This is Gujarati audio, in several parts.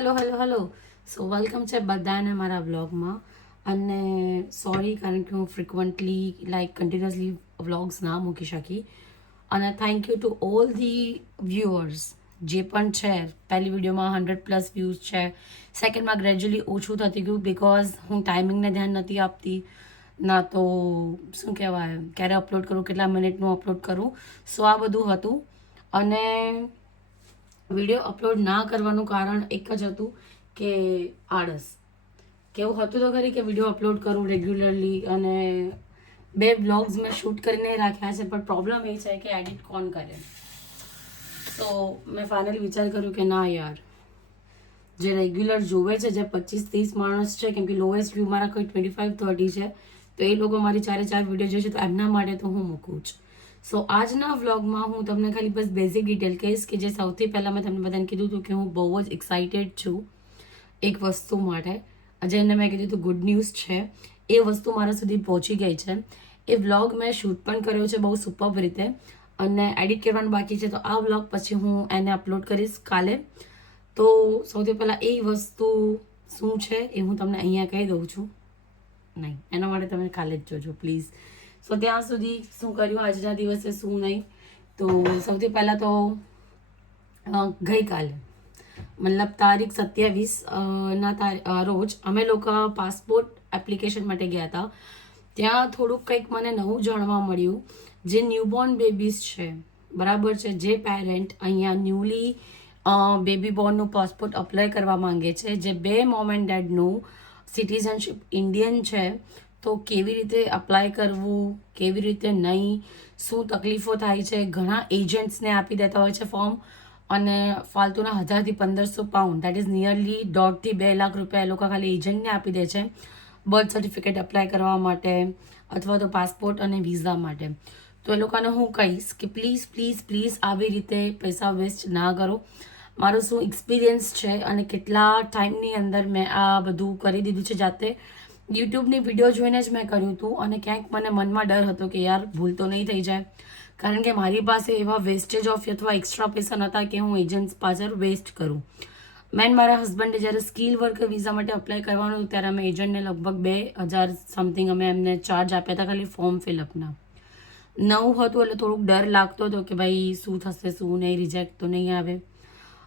હેલો સો વેલકમ છે બધાને મારા વ્લોગમાં. અને સોરી કારણ કે હું ફ્રિકવન્ટલી કન્ટિન્યુઅસલી વ્લોગ્સ ના મૂકી શકી. અને thank you to all the viewers જે પણ છે. પહેલી વિડીયોમાં 100+ વ્યૂઝ છે, સેકન્ડમાં ગ્રેજ્યુઅલી ઓછું થતી ગયું બિકોઝ હું ટાઈમિંગને ધ્યાન નથી આપતી, ના તો શું કહેવાય ક્યારે અપલોડ કરું, કેટલા મિનિટનું અપલોડ કરું. સો આ બધું હતું. અને વિડીયો અપલોડ ના કરવાનું કારણ એક જ હતું કે આળસ. કેવું હતું તો ખરી કે વિડીયો અપલોડ કરું રેગ્યુલરલી, અને 2 વ્લોગ્સ મેં શૂટ કરીને રાખ્યા છે, પણ પ્રોબ્લેમ એ છે કે એડિટ કોણ કરે. તો મેં ફાઇનલી વિચાર કર્યો કે ના યાર, જે રેગ્યુલર જોવે છે, જે 25-30 માણસ છે, કેમ કે લોએસ્ટ વ્યૂ મારા કોઈ 25-30 છે, તો એ લોકો મારી 4 વિડીયો જોઈ છે, તો એમના માટે તો હું મૂકું જ. સો આજના વ્લોગમાં હું તમને ખાલી બસ બેઝિક ડિટેલ કહીશ કે જે સૌથી પહેલાં મેં તમને બધાને કીધું હતું કે હું બહુ જ એક્સાઇટેડ છું એક વસ્તુ માટે. જેને મેં કીધું હતું ગુડ ન્યૂઝ છે, એ વસ્તુ મારા સુધી પહોંચી ગઈ છે. એ વ્લોગ મેં શૂટ પણ કર્યો છે બહુ સુપર્બ રીતે, અને એડિટ કરવાનું બાકી છે. તો આ વ્લોગ પછી હું એને અપલોડ કરીશ કાલે. તો સૌથી પહેલાં એ વસ્તુ શું છે એ હું તમને અહીંયા કહી દઉં છું. નહીં, એના માટે તમે કાલે જ જોજો પ્લીઝ. સો ત્યાં સુધી શું કર્યું આજના દિવસે શું નહીં. તો સૌથી પહેલાં તો ગઈકાલે મતલબ તારીખ 27 ના રોજ અમે લોકો પાસપોર્ટ એપ્લિકેશન માટે ગયા હતા. ત્યાં થોડુંક કંઈક મને નવું જાણવા મળ્યું. જે ન્યૂબોર્ન બેબીઝ છે, બરાબર છે, જે પેરેન્ટ અહીંયા ન્યૂલી બેબી બોર્નનું પાસપોર્ટ અપ્લાય કરવા માંગે છે, જે 2 મોમ એન્ડ ડેડનું સિટીઝનશીપ ઇન્ડિયન છે, તો કેવી રીતે અપ્લાય કરવું, કેવી રીતે નહીં, શું તકલીફો થાય છે. ઘણા એજન્ટ્સને આપી દેતા હોય છે ફોર્મ, અને ફાલતુના 1000થી 1500 પાઉન્ડ, દેટ ઇઝ નિયરલી 1.5થી 2 લાખ રૂપિયા એ લોકો ખાલી એજન્ટને આપી દે છે બર્થ સર્ટિફિકેટ અપ્લાય કરવા માટે અથવા તો પાસપોર્ટ અને વિઝા માટે. તો એ લોકોને હું કહીશ કે પ્લીઝ પ્લીઝ પ્લીઝ આવી રીતે પૈસા વેસ્ટ ના કરો. મારો શું એક્સપિરિયન્સ છે અને કેટલા ટાઈમની અંદર મેં આ બધું કરી દીધું છે જાતે. યુટ્યુબની વિડીયો જોઈને જ મેં કર્યું હતું, અને ક્યાંક મને મનમાં ડર હતો કે યાર ભૂલ તો નહીં થઈ જાય, કારણ કે મારી પાસે એવા વેસ્ટેજ ઓફ અથવા એક્સ્ટ્રા પૈસા નહોતા કે હું એજન્ટ્સ પાછળ વેસ્ટ કરું. મેન મારા હસબન્ડે જ્યારે સ્કિલ વર્કર વિઝા માટે અપ્લાય કરવાનું હતું ત્યારે અમે એજન્ટને લગભગ 2000 સમથિંગ અમે એમને ચાર્જ આપ્યા હતા ખાલી ફોર્મ ફિલઅપના. નવું હતું એટલે થોડુંક ડર લાગતો હતો કે ભાઈ શું થશે શું નહીં, રિજેક્ટ તો નહીં આવે.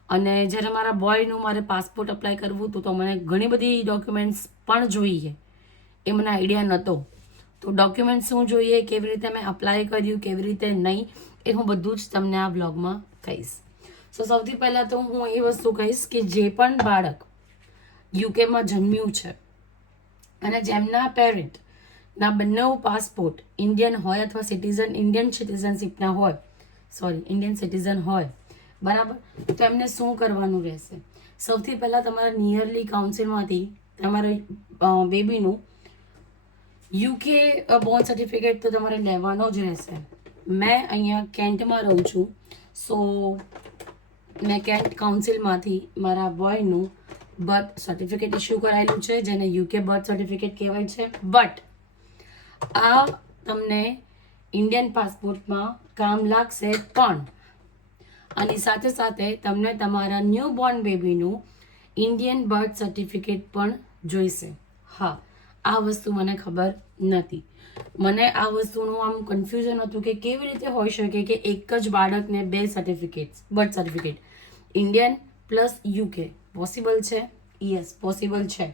અને જ્યારે મારા બોયનું મારે પાસપોર્ટ અપ્લાય કરવું હતું તો મને ઘણી બધી ડોક્યુમેન્ટ્સ પણ જોઈએ, એ મને આઈડિયા નહોતો. તો ડોક્યુમેન્ટ શું જોઈએ, કેવી રીતે મેં અપ્લાય કર્યું, કેવી રીતે નહીં, એ હું બધું જ તમને આ બ્લોગમાં કહીશ. સો સૌથી પહેલાં તો હું એ વસ્તુ કહીશ કે જે પણ બાળક યુકેમાં જન્મ્યું છે અને જેમના પેરેન્ટના બંને પાસપોર્ટ ઇન્ડિયન હોય અથવા ઇન્ડિયન સિટીઝનશીપના હોય, ઇન્ડિયન સિટીઝન હોય, બરાબર, તો એમને શું કરવાનું રહેશે. સૌથી પહેલાં તમારા નિયરલી કાઉન્સિલમાંથી તમારા બેબીનું યુકે બોર્ન સર્ટિફિકેટ તો તમારે લેવાનો જ રહેશે. મેં અહીંયા કેન્ટમાં રહું છું, સો મેં કેન્ટ કાઉન્સિલમાંથી મારા બોયનું બર્થ સર્ટિફિકેટ ઇસ્યુ કરાયેલું છે, જેને યુકે બર્થ સર્ટિફિકેટ કહેવાય છે. બટ આ તમને ઇન્ડિયન પાસપોર્ટમાં કામ લાગશે, પણ આની સાથે સાથે તમને તમારા ન્યૂ બોર્ન બેબીનું ઇન્ડિયન બર્થ સર્ટિફિકેટ પણ જોઈશે. હા, આ વસ્તુ મને ખબર નથી. મને આ વસ્તુનું આમ કન્ફ્યુઝન હતું કે કેવી રીતે હોઈ શકે કે એક જ બાળકને 2 certificates, birth certificate Indian plus UK possible છે? યસ, પોસિબલ છે.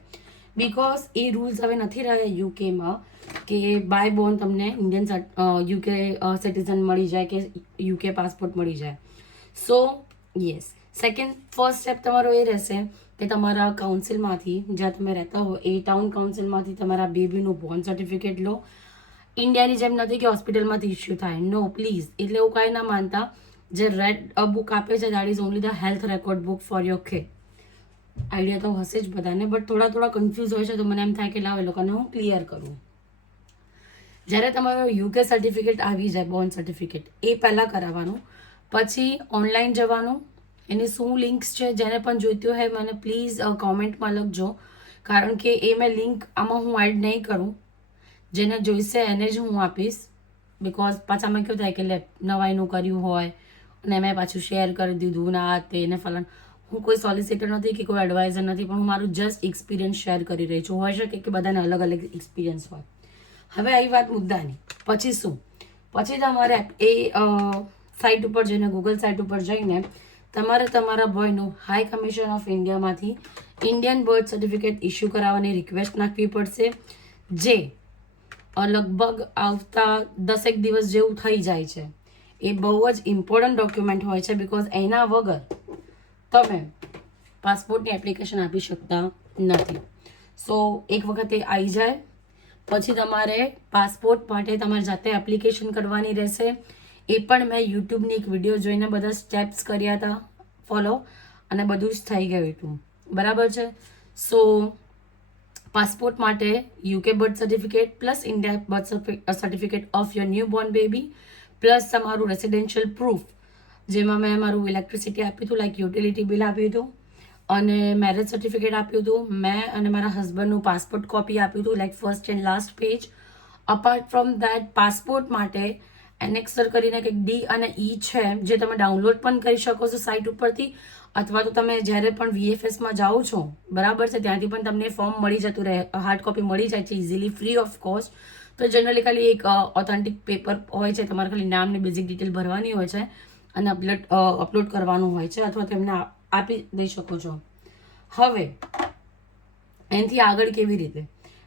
બિકોઝ એ રૂલ્સ હવે નથી રહ્યા યુકેમાં કે બાય બોર્ન તમને ઇન્ડિયન યુકે સિટીઝન મળી જાય કે યુકે પાસપોર્ટ મળી જાય. સો યસ, ફર્સ્ટ સ્ટેપ તમારો એ રહેશે કે તમારા કાઉન્સિલમાંથી, જ્યાં તમે રહેતા હો એ ટાઉન કાઉન્સિલમાંથી તમારા બેબીનું બોર્ન સર્ટિફિકેટ લો. ઇન્ડિયાની જેમ નથી કે હોસ્પિટલમાંથી ઇસ્યુ થાય, નો પ્લીઝ, એટલે એવું કાંઈ ના માનતા. જે રેડ બુક આપે છે that is only the health record book for your kid. Idea તો હશે જ બધાને, બટ થોડા કન્ફ્યુઝ હોય છે, તો મને એમ થાય કે લાવ એ લોકોને હું ક્લિયર કરું. જ્યારે તમારો યુકે સર્ટિફિકેટ આવી જાય, બોર્ન સર્ટિફિકેટ, એ પહેલાં કરાવવાનું, પછી ઓનલાઈન જવાનું. એની શું લિંક્સ છે, જેને પણ જોઈતું હોય મને પ્લીઝ કોમેન્ટમાં લખજો, કારણ કે એ મેં લિંક આમાં હું એડ નહીં કરું. જેને જોઈશે એને જ હું આપીશ, બિકોઝ પાછામાં કેવું થાય કે નવાઈનું કર્યું હોય અને મેં પાછું શેર કરી દીધું ના તે એને ફલાણ. હું કોઈ સોલિસિટર નથી કે કોઈ એડવાઇઝર નથી, પણ હું મારું જસ્ટ એક્સપિરિયન્સ શેર કરી રહી છું. હોઈ શકે કે બધાને અલગ અલગ એક્સપિરિયન્સ હોય. હવે આવી વાત મુદ્દાની. પછી શું? પછી તમારે એ સાઇટ ઉપર જઈને, ગૂગલ સાઇટ ઉપર જઈને તમારે તમારા બોયનું હાઈ કમિશન ઓફ ઇન્ડિયામાંથી ઇન્ડિયન બર્થ સર્ટિફિકેટ ઇસ્યુ કરાવવાની રિક્વેસ્ટ નાખવી પડશે, જે લગભગ આવતા 10 દિવસ જેવું થઈ જાય છે. એ બહુ જ ઇમ્પોર્ટન્ટ ડોક્યુમેન્ટ હોય છે, બિકોઝ એના વગર તમે પાસપોર્ટની એપ્લિકેશન આપી શકતા નથી. સો એક વખત એ આવી જાય પછી તમારે પાસપોર્ટ માટે તમારે જાતે એપ્લિકેશન કરવાની રહેશે. એ પણ મેં યુટ્યુબની એક વિડીયો જોઈને બધા સ્ટેપ્સ કર્યા હતા ફોલો, અને બધું જ થઈ ગયું હતું. બરાબર છે. સો પાસપોર્ટ માટે UK birth certificate plus India birth certificate of your new born baby plus તમારું રેસિડેન્શિયલ પ્રૂફ, જેમાં મેં મારું ઇલેક્ટ્રિસિટી આપ્યું હતું, લાઈક યુટિલિટી બિલ આપ્યું હતું, અને મેરેજ સર્ટિફિકેટ આપ્યું હતું. મેં અને મારા હસબન્ડનું પાસપોર્ટ કોપી આપ્યું હતું, like first and last page. Apart from that passport માટે એનેક્સર કરીને કંઈક ડી અને ઈ છે, જે તમે ડાઉનલોડ પણ કરી શકો છો સાઇટ ઉપરથી, અથવા તો તમે જ્યારે પણ VFSમાં જાઓ છો, બરાબર છે, ત્યાંથી પણ તમને ફોર્મ મળી જતું રહે, હાર્ડ કોપી મળી જાય છે ઇઝીલી, ફ્રી ઓફ કોસ્ટ. તો જનરલી ખાલી એક ઓથેન્ટિક પેપર હોય છે, તમારે ખાલી નામની બેઝિક ડિટેલ ભરવાની હોય છે અને અપલોડ કરવાનું હોય છે, અથવા તો એમને આપી દઈ શકો છો. હવે એનાથી આગળ કેવી રીતે?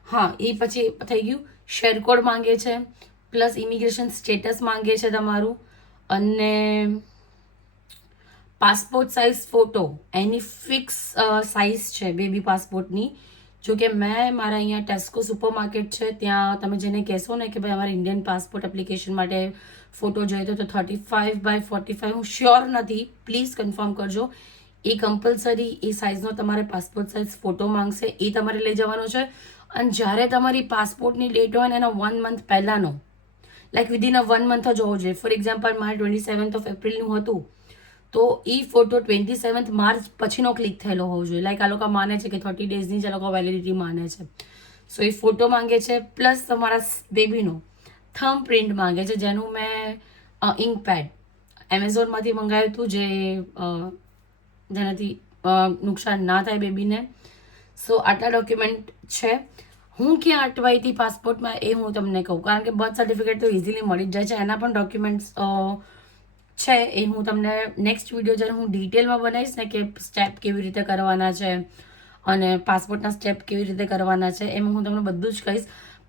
હા, એ પછી થઈ ગયું. શેર કોડ માંગે છે, પ્લસ ઇમિગ્રેશન સ્ટેટસ માંગે છે તમારું, અને પાસપોર્ટ સાઇઝ ફોટો એની ફિક્સ સાઇઝ છે બેબી પાસપોર્ટની. જો કે મેં મારા અહીંયા ટેસ્કો સુપરમાર્કેટ છે, ત્યાં તમે જેને કહેશો ને કે ભાઈ અમારે ઇન્ડિયન પાસપોર્ટ એપ્લિકેશન માટે ફોટો જોઈએ તો 35x45, હું શ્યોર નથી, પ્લીઝ કન્ફર્મ કરજો. એ કમ્પલસરી એ સાઇઝનો તમારે પાસપોર્ટ સાઇઝ ફોટો માંગશે, એ તમારે લઈ જવાનો છે. અને જ્યારે તમારી પાસપોર્ટની ડેટ હોય ને એના 1 મંથ પહેલાંનો, લાઈક વિધિન અ 1 મંથ જ હોવો જોઈએ. ફોર એક્ઝામ્પલ મારે 27 એપ્રિલનું હતું, તો એ ફોટો 27 માર્ચ પછીનો ક્લિક થયેલો હોવો જોઈએ. લાઈક આ લોકો માને છે કે 30 ડેઝની જ આ લોકો વેલિડિટી માને છે. સો એ ફોટો માંગે છે, પ્લસ તમારા બેબીનો થમ્બ પ્રિન્ટ માંગે છે, જેનું મેં ઇંક પેડ એમેઝોનમાંથી મંગાવ્યું હતું, જેનાથી નુકસાન ના થાય બેબીને. સો આટલા ડોક્યુમેન્ટ છે. હું ક્યાં અટવાઈ હતી પાસપોર્ટમાં એ હું તમને કહું, કારણ કે બર્થ સર્ટિફિકેટ તો ઇઝીલી મળી જ જાય છે, એના પણ ડોક્યુમેન્ટ્સ છે, એ હું તમને નેક્સ્ટ વિડીયો જ્યારે હું ડિટેલમાં બનાવીશ ને કે સ્ટેપ કેવી રીતે કરવાના છે અને પાસપોર્ટના સ્ટેપ કેવી રીતે કરવાના છે, એમાં હું તમને બધું જ કહીશ.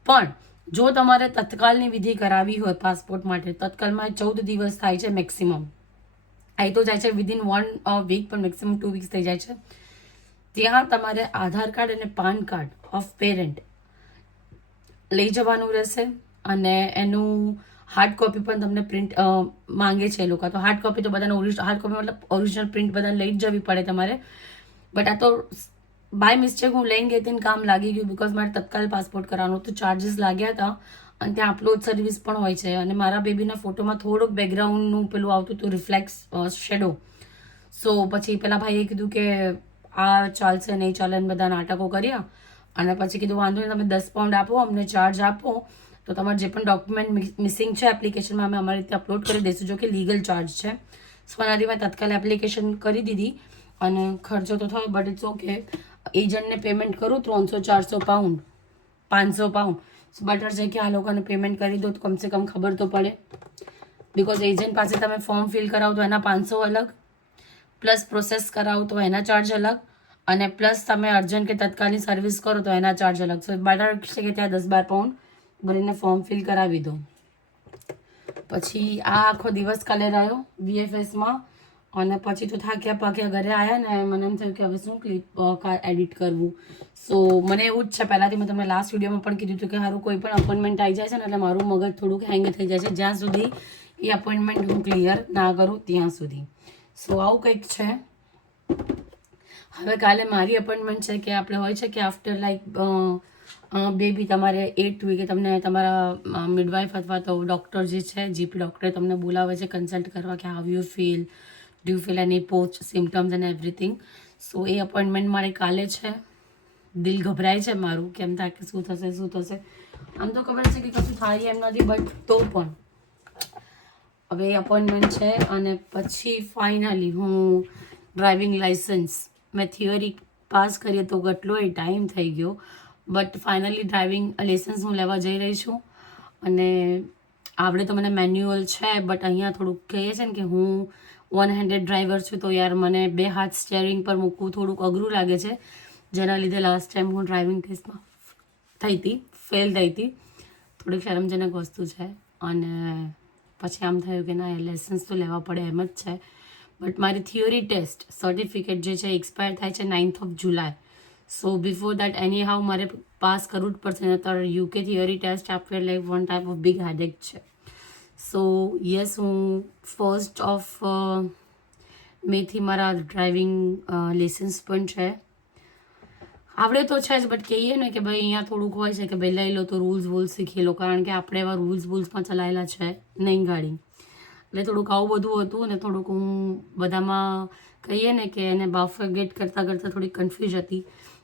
પણ જો તમારે તત્કાલની વિધિ કરાવી હોય પાસપોર્ટ માટે, તત્કાલમાં 14 દિવસ થાય છે મેક્સિમમ. આવી તો જાય છે વિધિન 1 વીક, પણ મેક્સિમમ 2 વીક્સ થઈ જાય છે. ત્યાં તમારે આધાર કાર્ડ અને પાન કાર્ડ ઓફ પેરેન્ટ લઈ જવાનું રહેશે, અને એનું હાર્ડ કોપી પણ તમને પ્રિન્ટ માંગે છે એ લોકો. તો હાર્ડ કોપી તો બધાને હાર્ડ કોપી મતલબ ઓરિજિનલ પ્રિન્ટ બધાને લઈ જ જવી પડે તમારે. બટ આ તો બાય મિસ્ટેક હું લઈને ગઈ હતી ને કામ લાગી ગયું, બિકોઝ મારે તત્કાલ પાસપોર્ટ કરાવવાનું તો ચાર્જીસ લાગ્યા હતા, અને ત્યાં અપલોડ સર્વિસ પણ હોય છે. અને મારા બેબીના ફોટોમાં થોડુંક બેકગ્રાઉન્ડનું પેલું આવતું હતું, રિફ્લેક્સ શેડો. સો પછી પેલા ભાઈએ કીધું કે આ ચાલશે નહીં ચાલે, બધા નાટકો કર્યા, અને પછી કીધું વાંધો નહીં, તમે 10 પાઉન્ડ આપો, અમને ચાર્જ આપો, તો તમારે જે પણ ડોક્યુમેન્ટ મિસિંગ છે એપ્લિકેશનમાં અમે અમારી રીતે અપલોડ કરી દઈશું, જો કે લીગલ ચાર્જ છે. સો એનાથી મેં તત્કાલ એપ્લિકેશન કરી દીધી, અને ખર્ચો તો થયો, બટ ઇટ્સ ઓકે. એજન્ટને પેમેન્ટ કરું 300-400 પાઉન્ડ, 500 પાઉન્ડ. બેટર છે કે આ લોકોને પેમેન્ટ કરી દો તો કમસે કમ ખબર તો પડે, બિકોઝ એજન્ટ પાસે તમે ફોર્મ ફિલ કરાવો તો એના 500 અલગ, પ્લસ પ્રોસેસ કરાવો તો એના ચાર્જ અલગ, અને પ્લસ તમે અર્જન્ટ કે તત્કાલની સર્વિસ કરો તો એના ચાર્જ અલગ. સો બેટર છે કે ત્યાં 10-12 પાઉન્ડ ભરીને ફોર્મ ફિલ કરાવી દો. પછી આ આખો દિવસ કાલે રહ્યો VFSમાં, અને પછી તો થાક્યા પાક્યા ઘરે આવ્યા ને મને એમ થયું કે હવે શું ક્લિપ એડિટ કરવું. સો મને એવું જ છે, પહેલાંથી મેં તમને લાસ્ટ વિડીયોમાં પણ કીધું હતું કે સારું કોઈ પણ અપોઇન્ટમેન્ટ આવી જાય છે ને એટલે મારું મગજ થોડુંક હેંગ થઈ જાય છે, જ્યાં સુધી એ અપોઇન્ટમેન્ટ હું ક્લિયર ના કરું ત્યાં સુધી. સો આવું કંઈક છે. હવે કાલે મારી અપોઇન્ટમેન્ટ છે કે આપણે હોય છે કે આફ્ટર લાઈક બેબી તમારે 8 વીકે તમને તમારા મિડવાઇફ અથવા તો ડૉક્ટર જે છે GP ડૉક્ટરે તમને બોલાવે છે કન્સલ્ટ કરવા કે how you feel, do you feel any post symptoms and everything. So A appointment મારી કાલે છે. દિલ ગભરાય છે મારું, કેમ થાય કે શું થશે શું થશે. આમ તો ખબર છે કે કશું થાય એમ નથી, બટ તો પણ હવે એ અપોઇન્ટમેન્ટ છે. અને પછી ફાઇનલી હું ડ્રાઇવિંગ લાઇસન્સ. મેં થિયરી પાસ કરીએ તો કેટલોય ટાઈમ થઈ ગયો, બટ ફાઇનલી ડ્રાઇવિંગ લાઇસન્સ હું લેવા જઈ રહી છું. અને આવડે તો મને મેન્યુઅલ છે, બટ અહીંયા થોડુંક કહીએ છે ને કે હું વન હેન્ડેડ ડ્રાઈવર છું, તો યાર મને 2 હાથ સ્ટેરિંગ પર મૂકવું થોડુંક અઘરું લાગે છે. જેના લીધે લાસ્ટ ટાઈમ હું ડ્રાઇવિંગ ટેસ્ટમાં ફેલ થઈ હતી. થોડીક શરમજનક વસ્તુ છે. અને પછી આમ થયું કે ના, એ લાઇસન્સ તો લેવા પડે એમ જ છે. બટ મારી થિયોરી ટેસ્ટ સર્ટિફિકેટ જે છે એક્સપાયર થાય છે 9th જુલાઈ. So before that anyhow મારે પાસ કરવું જ પડશે, નહીતર યુકે થિયરી ટેસ્ટ આપવી એટલે one type of big headache છે. સો યસ, હું 1 મેથી મારા ડ્રાઇવિંગ લાઇસન્સ પણ છે. આવડે તો છે જ, બટ કહીએ ને કે ભાઈ અહીંયા થોડુંક હોય છે કે ભાઈ લઈ લો તો રૂલ્સ શીખી લો, કારણ કે આપણે એવા રૂલ્સમાં ચલાયેલા છે નહીં ગાડી. એટલે થોડુંક આવું બધું હતું ને થોડુંક હું બધામાં કહીએ ને કે એને બાફગેટ કરતાં થોડી કન્ફ્યુઝ હતી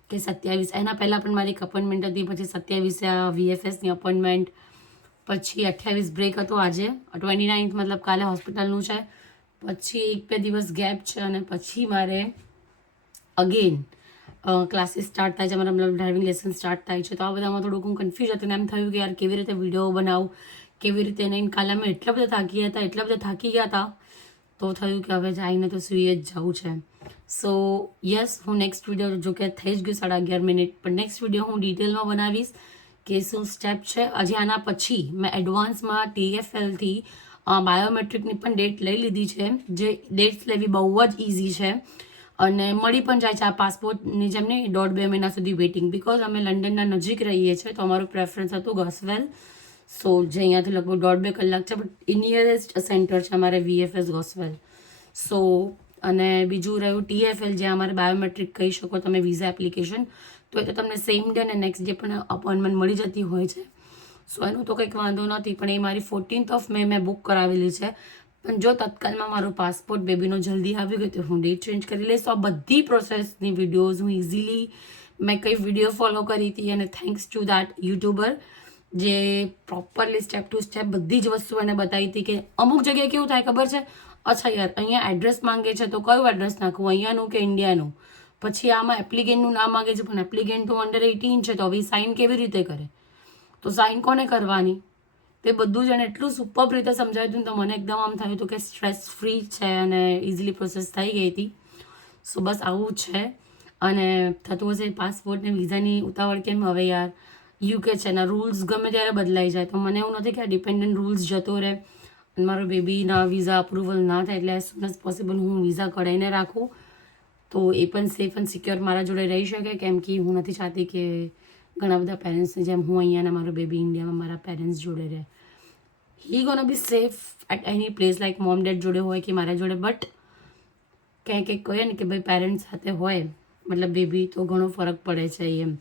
કે 27 એના પહેલાં પણ મારી એક અપોઇન્ટમેન્ટ હતી, પછી 27 આ VFSની અપોઇન્ટમેન્ટ, પછી 28 બ્રેક હતો આજે, 29th મતલબ કાલે હોસ્પિટલનું છે, પછી 1-2 દિવસ ગેપ છે, અને પછી મારે અગેન ક્લાસીસ સ્ટાર્ટ થાય છે, મારા મતલબ ડ્રાઇવિંગ લેસન સ્ટાર્ટ થાય છે. તો આ બધામાં થોડુંક હું કન્ફ્યુઝ હતી, એમ થયું કે યાર કેવી રીતે વિડીયો બનાવું, કેવી રીતે નહીં. કાલે અમે એટલા બધા થાકી ગયા હતા, તો થયું કે હવે જઈને તો સૂઈ જ જવું છે. સો યસ, હું નેક્સ્ટ વિડીયો, જો કે થઈ જ ગયું 11.5 મિનિટ, પણ નેક્સ્ટ વિડીયો હું ડિટેલમાં બનાવીશ કે શું સ્ટેપ છે. હજી આના પછી મેં એડવાન્સમાં TFLથી બાયોમેટ્રિકની પણ ડેટ લઈ લીધી છે, જે ડેટ્સ લેવી બહુ જ ઇઝી છે અને મળી પણ જાય છે આ પાસપોર્ટની જેમ નહીં 1.5-2 મહિના સુધી વેઇટિંગ. બિકોઝ અમે લંડનના નજીક રહીએ છીએ, તો અમારું પ્રેફરન્સ હતું ગોસ્વેલ. સો જે અહીંયાથી લગભગ 1.5-2 કલાક છે, બટ નિયરેસ્ટ સેન્ટર છે અમારે VFS ગોસ્વેલ. સો અને બીજું રહ્યું TFL, જે અમારે બાયોમેટ્રિક કહી શકો તમે, વિઝા એપ્લિકેશન, તો એ તો તમને સેમ ડે અને નેક્સ્ટ ડે પણ અપોઇન્ટમેન્ટ મળી જતી હોય છે. સો એનું તો કંઈક વાંધો નથી, પણ એ મારી 14th મે મેં બુક કરાવેલી છે. પણ જો તત્કાલમાં મારો પાસપોર્ટ બેબીનો જલ્દી આવી ગયો તો હું ડેટ ચેન્જ કરી લઈશ. તો આ બધી પ્રોસેસની વિડીયોઝ હું ઇઝીલી મેં કઈ વિડીયો ફોલો કરી હતી, અને થેન્ક્સ ટુ દેટ યુટ્યુબર જે પ્રોપરલી સ્ટેપ ટુ સ્ટેપ બધી જ વસ્તુ એને બતાવી હતી. કે અમુક જગ્યાએ કેવું થાય ખબર છે, અચ્છા યાર અહીંયા એડ્રેસ માંગે છે તો કયું એડ્રેસ નાખવું, અહીંયાનું કે ઇન્ડિયાનું. પછી આમાં એપ્લિકેન્ટનું નામ માંગે છે, પણ એપ્લિકેન્ટ તો અંડર 18 છે, તો હવે સાઇન કેવી રીતે કરે, તો સાઇન કોને કરવાની, તે બધું જ એને એટલું સુપર રીતે સમજાવ્યું હતું, તો મને એકદમ આમ થયું હતું કે સ્ટ્રેસ ફ્રી છે અને ઇઝીલી પ્રોસેસ થઈ ગઈ હતી. સો બસ આવું છે. અને થતું હશે પાસપોર્ટ ને વિઝાની ઉતાવળ કેમ હવે યાર, યુકે છે ને રૂલ્સ ગમે ત્યારે બદલાઈ જાય, તો મને એવું નથી કે આ ડિપેન્ડન્ટ રૂલ્સ જતો રહે અને મારો બેબીના વિઝા અપ્રુવલ ના થાય, એટલે એઝ સુન એઝ પોસિબલ હું વિઝા કઢાઈને રાખું, તો એ પણ સેફ એન્ડ સિક્યોર મારા જોડે રહી શકે. કેમ કે હું નથી ચાહતી કે ઘણા બધા પેરેન્ટ્સની જેમ હું અહીંયા ને મારો બેબી ઇન્ડિયામાં મારા પેરેન્ટ્સ જોડે રહે. He gonna be safe at any place, like mom dad જોડે હોય કે મારા જોડે, બટ કંઈક કહે ને કે ભાઈ પેરેન્ટ્સ સાથે હોય મતલબ બેબી, તો ઘણો ફરક પડે છે એમ.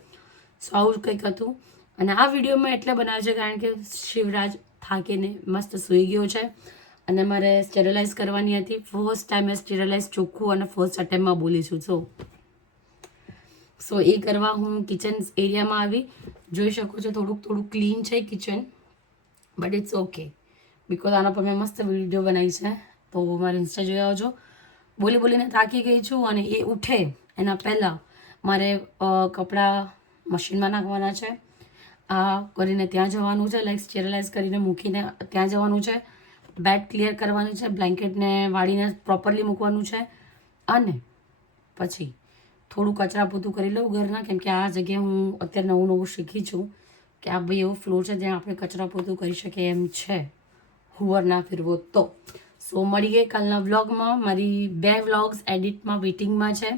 સો આવું જ કંઈક હતું. અને આ વિડીયો મેં એટલે બનાવ્યો છે કારણ કે શિવરાજ થાકીને મસ્ત સૂઈ ગયો છે અને મારે સ્ટેરિલાઇઝ કરવાની હતી. ફર્સ્ટ ટાઈમે સ્ટેરિલાઇઝ ચોખ્ખું અને ફર્સ્ટ અટેમ્પમાં બોલી છું. સો એ કરવા હું કિચન એરિયામાં આવી. જોઈ શકો છો થોડુંક ક્લીન છે kitchen, but it's okay because આના પર મેં મસ્ત વિડીયો બનાવી છે, તો મારે ઇન્સ્ટા જોઈ આવજો. બોલીને થાકી ગઈ છું, અને એ ઉઠે એના પહેલાં મારે કપડાં મશીનમાં નાખવાના છે, આ કરીને ત્યાં જવાનું છે, લાઈક સ્ટેરિલાઇઝ કરીને મૂકીને ત્યાં જવાનું છે, બેડ ક્લિયર કરવાની છે, બ્લેન્કેટને વાળીને પ્રોપરલી મૂકવાનું છે, અને પછી થોડું કચરા પોતું કરી લઉં ઘરના. કેમ કે આ જગ્યાએ હું અત્યારે નવું શીખી છું કે આ ભાઈ એવો ફ્લોર છે જ્યાં આપણે કચરા પોતું કરી શકીએ એમ છે, હુવર ના ફેરવો તો. સો મળી ગઈ કાલના વ્લોગમાં. મારી 2 વ્લોગ્સ એડિટમાં વેઇટિંગમાં છે.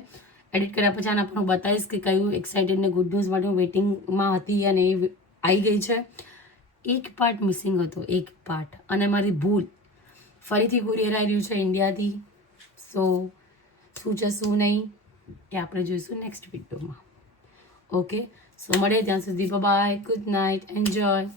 એડિટ કર્યા પછી આના પણ હું બતાવીશ કે કયું એક્સાઇટેડ ને ગુડ ન્યૂઝ માટે હું વેઇટિંગમાં હતી અને એ આવી ગઈ છે. એક પાર્ટ મિસિંગ હતો, એક પાર્ટ, અને મારી ભૂલ ફરીથી કુરિયર આવી રહ્યું છે ઇન્ડિયાથી. સો શું છે શું નહીં એ આપણે જોઈશું નેક્સ્ટ વિડીયોમાં. ઓકે, સો મળીએ ત્યાં સુધી, બાય, ગુડ નાઇટ, એન્જોય.